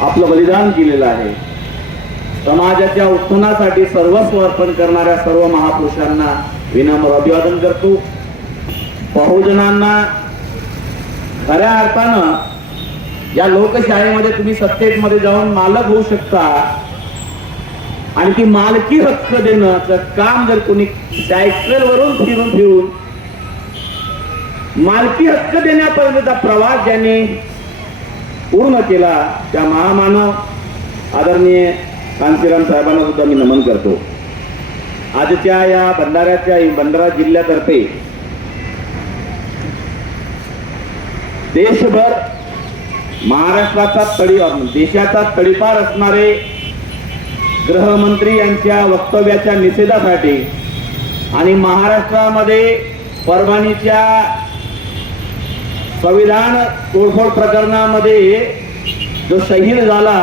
आपलं बलिदान केलेलं आहे. समाजाच्या उत्थानासाठी सर्वस्व अर्पण करणाऱ्या सर्व महापुरुषांना विनम्र अभिवादन करतो. बहुजनांना खऱ्या अर्थानं या लोकशाहीमध्ये तुम्ही सत्तेमध्ये जाऊन मालक होऊ शकता. आणि ती मालकी हक्क देण्याचं काम जर कोणी सायकल वरून फिरून फिरून मालकी हक्क देण्यापर्यंतचा प्रवास ज्याने पूर्ण केला त्या महामानव आदरणीय कांतीराम साहेबांना सुद्धा मी नमन करतो. आजच्या या बंधाऱ्याच्या बंधारा जिल्ह्यातर्फे देशभर महाराष्ट्राचा तळी देशाचा तळीपार असणारे गृहमंत्री यांच्या वक्तव्याच्या निषेधासाठी आणि महाराष्ट्रामध्ये परभणीच्या संविधान तोडफोड प्रकरणामध्ये जो शहीद झाला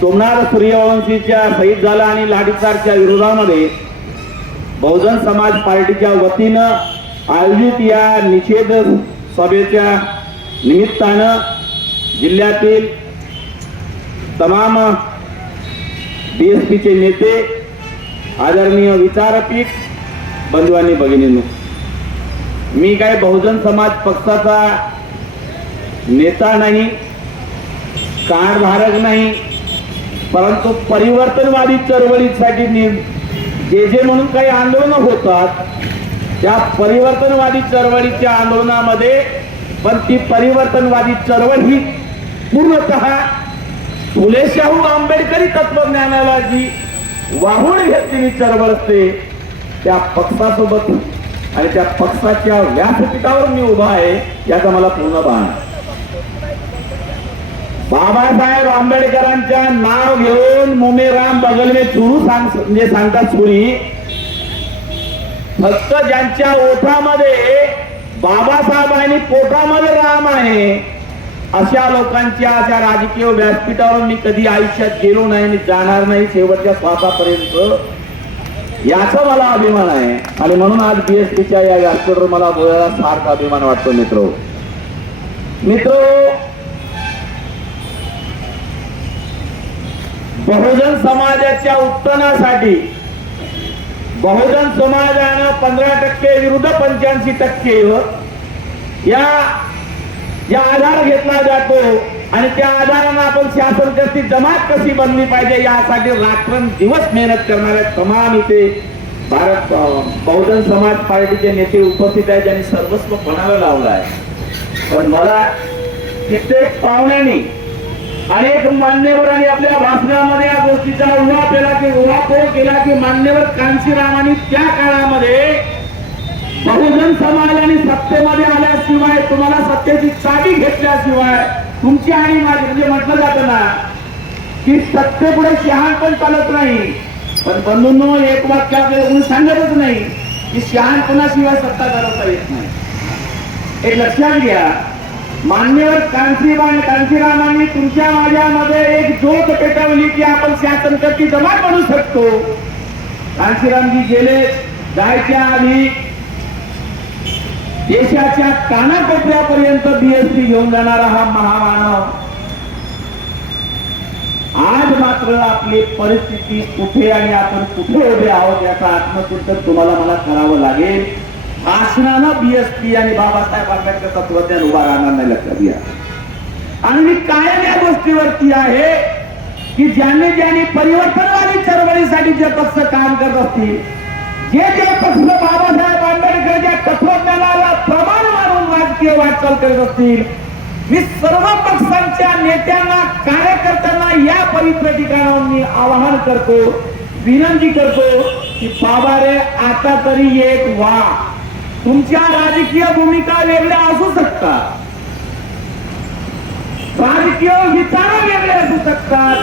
सोमनाथ सूर्यवंशीच्या शहीद झाला आणि लाठीचारच्या विरोधामध्ये बहुजन समाज पार्टीच्या वतीनं आयोजित या निषेध सभेच्या निमित्तानं जिल्ह्यातील तमाम बी एस पीचे नेते आदरणीय विचारपीठ बंधू आणि भगिनींनो. मी काय बहुजन समाज पक्षाचा नेता नाही कारधारक नाही परंतु परिवर्तनवादी चळवळीसाठी नि- जे जे म्हणून काही आंदोलनं होतात त्या परिवर्तनवादी चळवळीच्या आंदोलनामध्ये पण ती परिवर्तनवादी चळवळ ही पूर्णतः फुले शाहू आंबेडकरी तत्वज्ञानाला जी वाहून घेतलेली चळवळ असते त्या पक्षासोबत आणि त्या पक्षाच्या व्यासपीठावर मी उभा आहे याचा मला पूर्ण भान. बाबासाहेब आंबेडकरांच्या नाव घेऊन मुमेराम बगलने चुरू सांग म्हणजे सांगतात सुरी फक्त ज्यांच्या ओठामध्ये बाबासाहेब आणि पोटामध्ये राम आहे अशा लोकांच्या अशा राजकीय व्यासपीठावर मी कधी आयुष्यात गेलो नाही आणि जाणार नाही शेवटच्या श्वासापर्यंत याचा मला अभिमान आहे. आणि म्हणून आज बीएसपीच्या या व्यासपीठावर मला बोलायला सारखा अभिमान वाटतो मित्र. मित्र बहुजन समाजाच्या उत्पन्नासाठी बहुजन समाजानं पंधरा टक्के विरुद्ध पंच्याऐंशी टक्के या या आधार घेतला जातो. आणि त्या आधारानं आपण शासन कशी जमात कशी बनली पाहिजे यासाठी रात्रन दिवस मेहनत करणाऱ्या तमाम इथे भारत बहुजन समाज पार्टीचे नेते उपस्थित आहेत ज्यांनी सर्वस्व पणाला लावलं आहे. पण मला कित्येक पाहुण्यांनी अनेक मान्यवरांनी आपल्या भाषणामध्ये या गोष्टीचा उल्हा केला की उहापोह केला की मान्यवर कांशीरामांनी त्या काळामध्ये बहुजन समाज आणि सत्तेमध्ये आल्याशिवाय तुम्हाला सत्तेची चाबी घेतल्याशिवाय तुमची आणि माझी म्हणजे म्हटलं जातं ना की सत्तेपुढे शहाणपण चालत नाही. पण बंधूंनो एक वाक्य आपल्याला कोणी सांगतच नाही की शहाणपणाशिवाय सत्ता चालवता येत नाही. हे लक्षात घ्या. मान्यवर कांशीराम कांशीरामांनी तुमच्या माझ्यामध्ये एक जोत पेटवली की आपण शासन करती जमा करू शकतो. कांशीरामजी गेले जायच्या आधी देशाच्या कानाकोपऱ्यापर्यंत बीएसटी घेऊन जाणारा हा महामानव. आज मात्र आपली परिस्थिती कुठे आणि आपण कुठे उभे आहोत याचा आत्मचिंतन तुम्हाला मला करावं लागेल. भाषणानं बीएसपी आणि बाबासाहेब आंबेडकर तत्वज्ञान उभा राहणार नाही लक्षात घ्या. आणि मी कायम या गोष्टीवरती आहे की ज्यांनी ज्यांनी परिवर्तनवादी चळवळीसाठी जे पक्ष काम करत असतील जे जे पक्ष बाबासाहेब आंबेडकरच्या तत्वज्ञानाला प्रमाण मानून राजकीय वाटचाल करत असतील मी सर्व पक्षांच्या नेत्यांना कार्यकर्त्यांना या पवित्र ठिकाणावर मी आवाहन करतो विनंती करतो की बाबा रे आता तरी एक वा. तुमच्या राजकीय भूमिका वेगळ्या असू शकतात. राजकीय विचार वेगळे असू शकतात.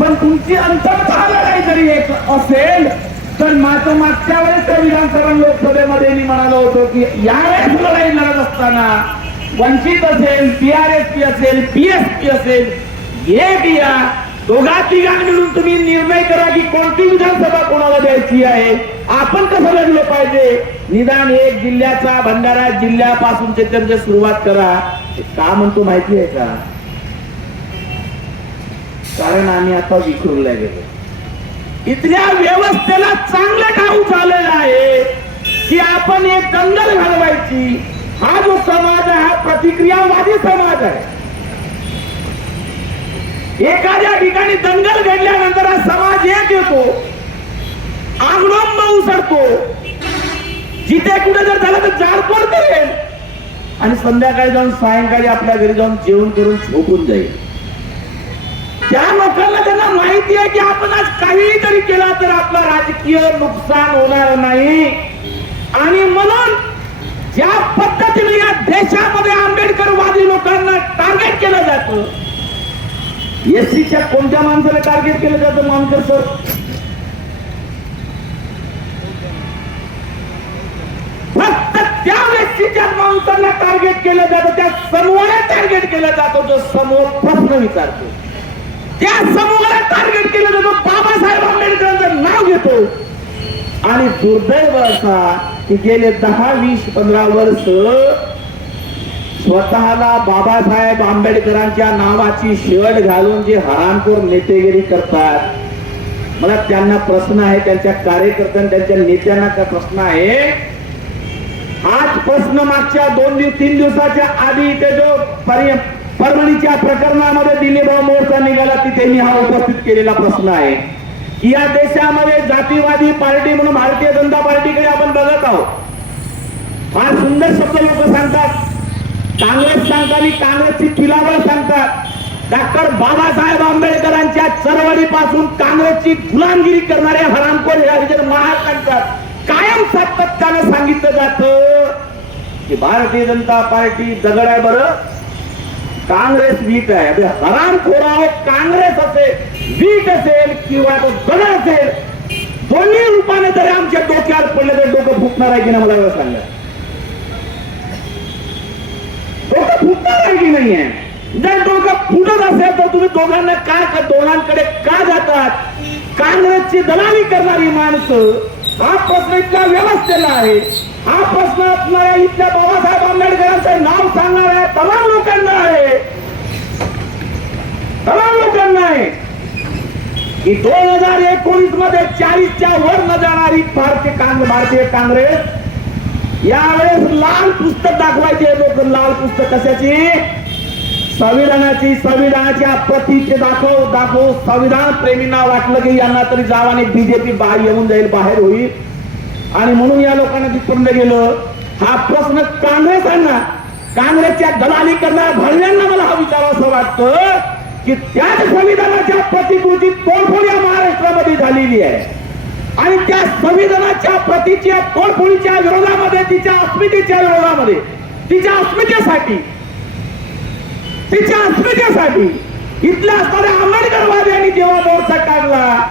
पण तुमची अंतर्भाव काहीतरी एक असेल तर माझं मागच्या वेळेस त्या विधानसभा लोकसभेमध्ये मी म्हणालो होतो की यावेळेस लढाई लढत असताना वंचित असेल पी असेल पीएसपी असेल ये बिया दोघा तिघां मिळून तुम्ही निर्णय करा की कोणती विधानसभा कोणाला द्यायची आहे. आपण कसं लढलं पाहिजे? निदान एक जिल्ह्याचा भंडारा जिल्ह्यापासून चर्चा सुरुवात करा. का म्हणतो माहिती आहे का? कारण आम्ही आता विखुरल्या गेलो. इथल्या व्यवस्थेला चांगलं ठाऊ झालेलं आहे की आपण एक दंगल घालवायची. हा जो समाज आहे हा प्रतिक्रियावादी समाज आहे. एखाद्या ठिकाणी दंगल घडल्यानंतर हा समाज एक येतो. आंगडोंब उसरतो. जिथे कुठे जर झालं तर जाडपोड करेल आणि संध्याकाळी जाऊन सायंकाळी आपल्या घरी जाऊन जेवण करून झोपून जाईल. त्या लोकांना त्यांना माहिती आहे की आपण आज काही जरी केला तर आपलं राजकीय नुकसान होणार नाही. आणि म्हणून ज्या पद्धतीने या देशामध्ये आंबेडकरवादी लोकांना टार्गेट केलं जात एससीच्या कोणत्या माणसाला टार्गेट केलं जातं मानकर सर? फक्त त्या व्यक्तीच्या माणसांना टार्गेट केलं जातं त्या समोर टार्गेट केलं जातं जो समोर प्रश्न विचारतो. त्या समूहाला टार्गेट केलं जातं. बाबासाहेब आंबेडकरांचं नाव घेतो. आणि दुर्दैव असा की गेले दहा वीस पंधरा वर्ष स्वतःला बाबासाहेब आंबेडकरांच्या नावाची शर्ट घालून जे हरामखोर नेतेगिरी करतात. मला त्यांना प्रश्न आहे त्यांच्या कार्यकर्त्यांना त्यांच्या नेत्यांना का प्रश्न आहे? आज प्रश्न मागच्या दोन दिवस तीन दिवसाच्या आधी इथे जो पर्यंत परभणीच्या प्रकरणामध्ये दिलीपराव मोर्चा निघाला तिथे मी हा उपस्थित केलेला प्रश्न आहे. की या देशामध्ये जातीवादी पार्टी म्हणून भारतीय जनता पार्टीकडे आपण बघत आहोत. फार सुंदर शब्द लोक सांगतात. काँग्रेस सांगताना काँग्रेसची खिलाबळ सांगतात. डॉक्टर बाबासाहेब आंबेडकरांच्या चळवळीपासून काँग्रेसची गुलामगिरी करणारे हरामखोर हे हरिजन महाराष्ट्रात कायम सातत्यानं सांगितलं जात की भारतीय जनता पार्टी दगड आहे बरं. काँग्रेस वीट आहे. म्हणजे हरामखोराव काँग्रेस असेल वीट असेल किंवा तो दगड असेल दोन्ही रूपाने जरी आमच्या डोक्यावर पडले तर डोकं फुटणार आहे की नाही मला सांगा. डोकं फुटणार आहे की नाहीये? जर डोकं फुटत असेल तर तुम्ही दोघांना का दोघांकडे का जातात? काँग्रेसची दलाली करणारी माणसं हा प्रश्न इथल्या व्यवस्थेला आहे. हा प्रश्न असणाऱ्या इथल्या बाबासाहेब आंबेडकरांचं नाव सांगणाऱ्या तमाम लोकांना आहे. तमाम लोकांना आहे. की दोन हजार एकोणीसमध्ये चाळीसच्या वर न जाणारी भारतीय काँग्रेस भारतीय काँग्रेस यावेळेस लाल पुस्तक दाखवायचे लोक. लाल पुस्तक कशाची? संविधानाची संविधानाच्या प्रतीचे दाखव दाखव संविधान प्रेमींना वाटलं की यांना तरी जाव आणि बीजेपी बाहेर येऊन जाईल बाहेर होईल. आणि म्हणून या लोकांना तिथपर्यंत गेलं. हा प्रश्न काँग्रेसांना काँग्रेसच्या दलाली करणाऱ्या भरण्यांना मला हा विचारावं वाटतं की त्याच संविधानाच्या प्रतिकृती तोडफोड या महाराष्ट्रामध्ये झालेली आहे. आणि त्या संविधानाच्या प्रतीच्या तोडफोडीच्या विरोधामध्ये तिच्या अस्मितेच्या विरोधामध्ये तिच्या अस्मितेसाठी तिच्या अस्मितेसाठी इथल्या असणाऱ्या आंबेडकरवाद्यांनी जेव्हा मोर्चा काढला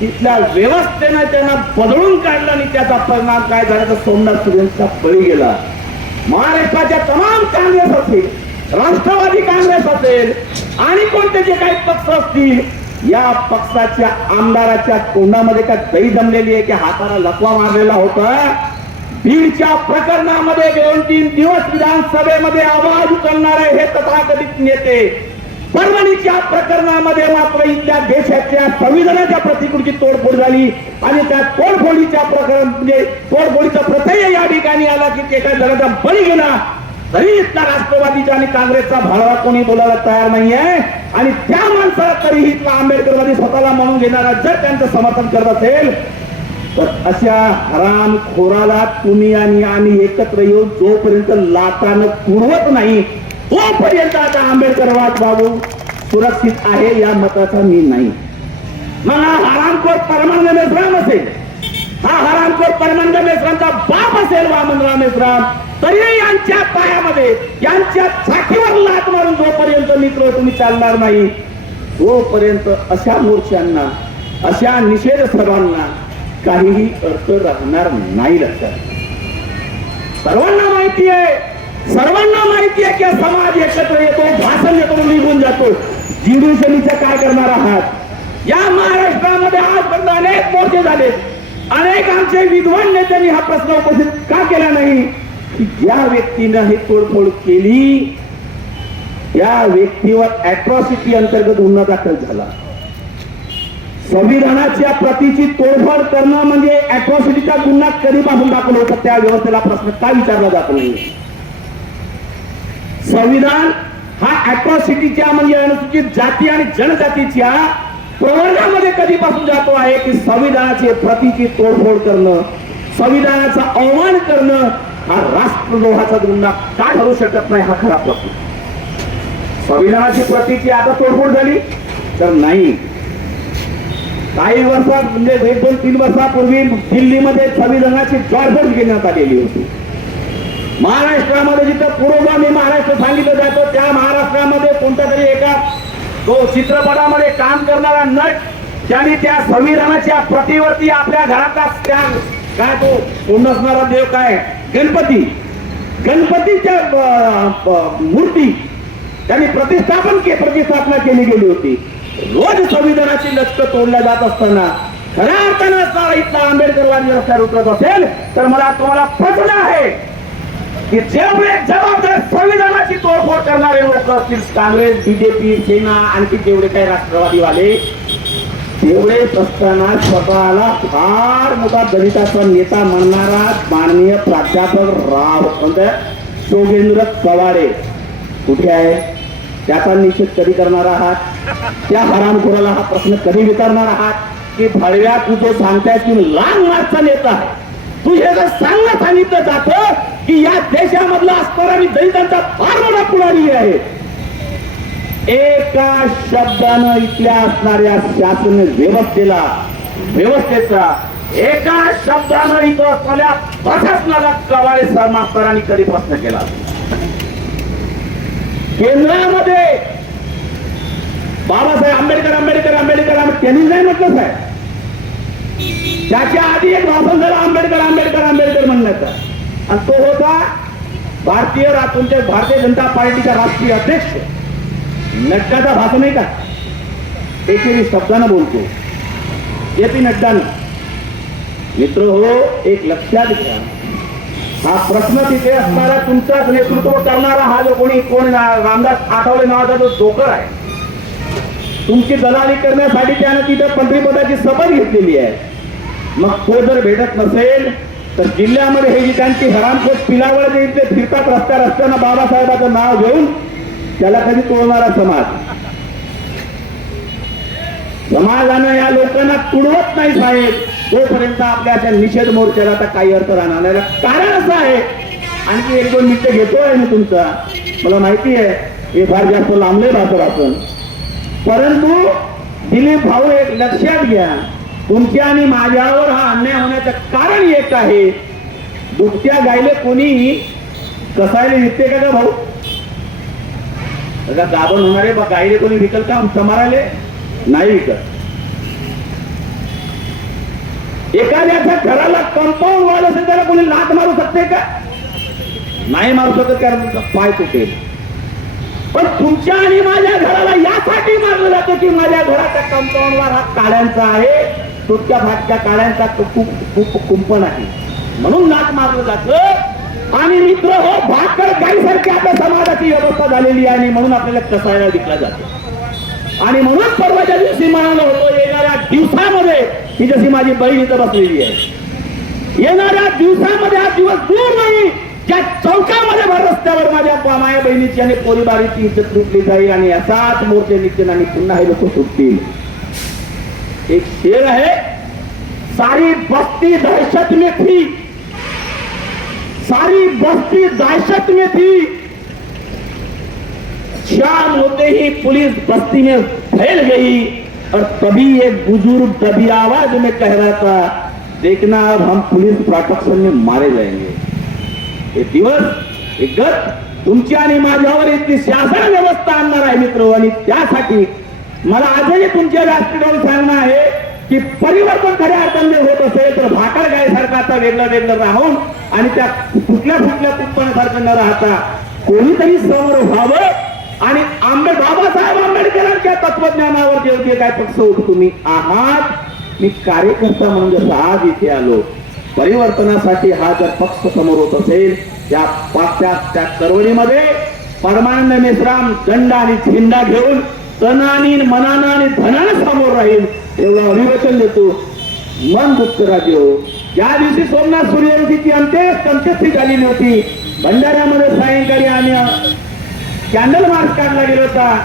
तिथल्या व्यवस्थेनं त्यांना बदलून काढलं आणि त्याचा परिणाम काय झाला तर सोमनाथ सुरेंचा बळी गेला. महाराष्ट्राच्या तमाम काँग्रेस असेल राष्ट्रवादी काँग्रेस असेल आणि कोणते जे काही पक्ष असतील या पक्षाच्या आमदाराच्या तोंडामध्ये का दही जमलेली आहे की हाताला लकवा मारलेला होता? बीडच्या प्रकरणामध्ये दोन तीन दिवस विधानसभेमध्ये आवाज उचलणारे हे तथाकथित नेते परभणीच्या प्रकरणामध्ये मात्र इथल्या देशाच्या संविधानाच्या प्रतिकृती तोडफोड झाली आणि त्या तोडफोडीच्या प्रकरण म्हणजे तोडफोडीचा प्रत्यय या ठिकाणी आला की एका जणाचा बळी गेला. तरी इथला राष्ट्रवादीचा आणि काँग्रेसचा भाडवा कोणी बोलायला तयार नाहीये. आणि त्या माणसाला तरीही इथला आंबेडकरवादी स्वतःला म्हणून घेणारा जर त्यांचं समर्थन करत असेल तर अशा हराम खोराला तुम्ही आणि आम्ही एकत्र येऊन जोपर्यंत लाटानं पुरवत नाही तोपर्यंत आता आंबेडकरवाद बाबू सुरक्षित आहे या मताचा मी नाही. मग हा हरामखोर परमानंद मेश्राम असेल. हा हरामखोर परमानंद मेश्रामचा बाप असेल वामनराव मेश्राम तरी यांच्या पायामध्ये यांच्या छातीवर लाट मारून जोपर्यंत मित्र तुम्ही चालणार नाही तोपर्यंत अशा मोर्चांना अशा निषेध सभांना काहीही अर्थ राहणार नाही लक्षात. सर्वांना माहिती आहे. सर्वांना माहिती आहे की समाज एकत्र येतो भाषण येतो निघून जातो. जीवनशैलीचं काय करणार आहात? या महाराष्ट्रामध्ये आजपर्यंत अनेक मोर्चे झाले. अनेक आमचे विद्वान नेत्यांनी हा प्रश्न उपस्थित का केला नाही? की ज्या व्यक्तीनं हे तोडफोड केली या व्यक्तीवर अॅट्रॉसिटी अंतर्गत गुन्हा दाखल झाला. संविधानाच्या प्रतीची तोडफोड करणं म्हणजे अॅट्रॉसिटीचा गुन्हा कधीपासून दाखल होता? त्या व्यवस्थेला प्रश्न का विचारला जात नाही? संविधान हा अॅट्रॉसिटीच्या म्हणजे अनुसूचित जाती आणि जनजातीच्या प्रवर्गामध्ये कधीपासून जातो आहे की संविधानाची प्रतीची तोडफोड करणं संविधानाचा अवमान करणं हा राष्ट्रद्रोहाचा गुन्हा का ठरू शकत नाही हा खरा प्रश्न. संविधानाची प्रतीची आता तोडफोड झाली? तर नाही. काही वर्षात म्हणजे एक दोन तीन वर्षापूर्वी दिल्लीमध्ये संविधानाची जॉर्जर घेण्यात आलेली होती. महाराष्ट्रामध्ये जिथं पुरोगामी महाराष्ट्र सांगितलं जातं त्या महाराष्ट्रामध्ये कोणत्या तरी एका तो चित्रपटामध्ये काम करणारा नट त्याने त्या संविधानाच्या प्रतिवरती आपल्या घरातला त्या काय तो कोण असणारा देव काय? गणपती. गणपतीच्या मूर्ती. त्यांनी प्रतिष्ठापन के प्रतिष्ठापना केली गेली होती. रोज संविधानाची लक्ष तोडल्या जात असताना खऱ्या अर्थानं असणारा इथला आंबेडकरवादी रस्त्यावर उतरत असेल तर मला तुम्हाला पटलं आहे की जेवढे जबाबदार संविधानाची तोडफोड करणारे लोक असतील काँग्रेस बीजेपी सेना आणखी जेवढे काही राष्ट्रवादी वाले तेवढेच असताना स्वतःला फार मोठा दलिताचा नेता म्हणणारा माननीय प्राध्यापक राव म्हणजे योगेंद्र कवाडे कुठे आहे? त्याचा निषेध कधी करणार आहात? त्या हरामखोराला हा प्रश्न कधी विचारणार आहात? की भळव्या तू जो सांगताय की लहान मार्चचा नेता तू हे जर सांगणं सांगितलं जातं की या देशामधला असणारा मी दलितांचा फार मोठा पुढारी आहे. एका शब्दानं इथल्या असणाऱ्या शासन व्यवस्थेला व्यवस्थेचा एका शब्दानं इथं असणाऱ्या प्रशासनाला कवाळे मास्तरांनी कधी प्रश्न केला? केंद्रामध्ये बाबासाहेब आंबेडकर आंबेडकर आंबेडकर त्यांनी नाही म्हटलं साहेब. त्याच्या आधी एक भाषण झालं आंबेडकर आंबेडकर आंबेडकर म्हणण्याचा. आणि तो होता भारतीय तुमच्या भारतीय जनता पार्टीचा राष्ट्रीय अध्यक्ष. नड्डाचा भाषण आहे का? एकेरी शब्दानं बोलतो. J P नड्डानं. मित्र हो एक लक्षात घ्या. हा प्रश्न तिथे असणारा तुमचाच नेतृत्व करणारा हा जो कोणी कोण रामदास आठवले नावाचा जो जोकर आहे तुमची दलाली करण्यासाठी त्यानं तिथं मंत्रिपदाची शपथ घेतलेली आहे. मग तो जर भेटत नसेल तर जिल्ह्यामध्ये हे जी त्यांची हरामखोट पिलावळ जे इथे फिरतात रस्त्या रस्त्यानं बाबासाहेबाचं नाव घेऊन त्याला कधी तोडणारा समाज? समाजानं या लोकांना तुडवत नाही साहेब. तोपर्यंत आपल्या त्या निषेध मोर्चाला आता काही अर्थ राहणार नाही. कारण असं आहे. आणखी एक दोन मिनिटं घेतोय मी तुमचा. मला माहिती आहे हे फार जास्त लांबले भाकर आपण. परंतु दिलीप भाऊ एक लक्षात घ्या तुमच्या आणि माझ्यावर हा अन्याय होण्याचं कारण एक आहे. दुखत्या गायले कोणी कसायला विकते का ग भाऊ? का गाभण होणारे बा गायले कोणी विकल का? समाराले नाही विकत. एखाद्याच्या घराला कंपाऊंड वाढ असेल त्याला कोणी लात मारू शकते का? नाही मारू शकत कारण पाय तुटेल. पण तुमच्या आणि माझ्या घराला यासाठी मारलं जातं की माझ्या घराच्या कंपाऊंडवर हा काळ्यांचा आहे. तुटक्या फाटक्या काळ्यांचा खूप कुंपण आहे. म्हणून नाक मारलं जातं. आणि मित्र हो भाकर गाईसारखी आपल्या समाजाची व्यवस्था झालेली आहे आणि म्हणून आपल्याला कसायला विकला जातो. आणि म्हणून परवाच्या दिवशी म्हणालो होतो येणाऱ्या दिवसामध्ये ही जशी माझी बहीण इथं बसलेली आहे. येणाऱ्या दिवसामध्ये हा दिवस दूर नाही. ज्या चौकामध्ये भर रस्त्यावर माझ्या माया बहिणीची आणि पोरीबारीची इज़्ज़त लुटली जाईल आणि असाच मोर्चे निघतील आणि पुन्हा हे लोक सुटतील. एक शेर आहे. सारी बस्ती दहशत में थी सारी बस्ती दहशत में थी शाम होते ही पुलिस बस्ती में फैल गई और तभी एक बुज़ुर्ग दबी आवाज़ में कह रहा था, देखना, अब हम पुलिस प्रोटेक्शन में मारे जाएँगे. हे दिवस हे गत तुमची आणि माझ्यावर इथली शासन व्यवस्था आणणार आहे मित्र आणि त्यासाठी मला आजही तुमच्या व्यासपीठावर सांगणं आहे की परिवर्तन खऱ्या अर्थाने होत असेल तर भाकड गायसारखं आता वेगळं वेगळं राहून आणि त्या कुठल्या कुठल्या कुटपणासारखं न राहता कोणीतरी समोर व्हावं आणि आंबे बाबासाहेब आंबेडकरांच्या तत्वज्ञानावर जे काय पक्ष तुम्ही आहात मी कार्यकर्ता म्हणून जसं आज इथे आलो परिवर्तनासाठी हा जर पक्ष समोर होत असेल त्या पाचच्या त्या चळवळीमध्ये परमानंद मेश्राम दंड आणि झेंडा घेऊन तनानी मनानं आणि धनानं समोर राहील एवढं अभिवचन देतो. मन गुप्त राजे. ज्या दिवशी सोमनाथ सूर्यवंशीची अंत्य अंत्येष्टी झालेली होती. भंडाऱ्यामध्ये सायंकाळी आम्ही कॅन्डल मार्च काढला गेला होता.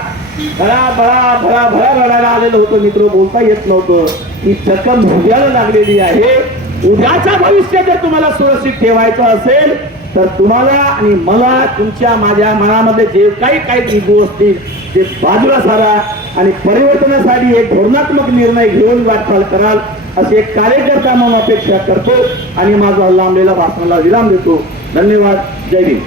भळा भळा भळा भळा रडायला आलेलं होतं मित्र बोलता येत नव्हतं. ही चकम उद्याला लागलेली आहे. उद्याचं भविष्य जर तुम्हाला सुरक्षित ठेवायचं असेल तर तुम्हाला आणि मला तुमच्या माझ्या मनामध्ये जे काही काही इगो असतील ते बाजूला सारा आणि परिवर्तनासाठी एक धोरणात्मक निर्णय घेऊन वाटचाल कराल असे एक कार्यकर्ता म्हणून अपेक्षा करतो आणि माझा लांबलेला भाषणाला विराम देतो. धन्यवाद. जय भीम.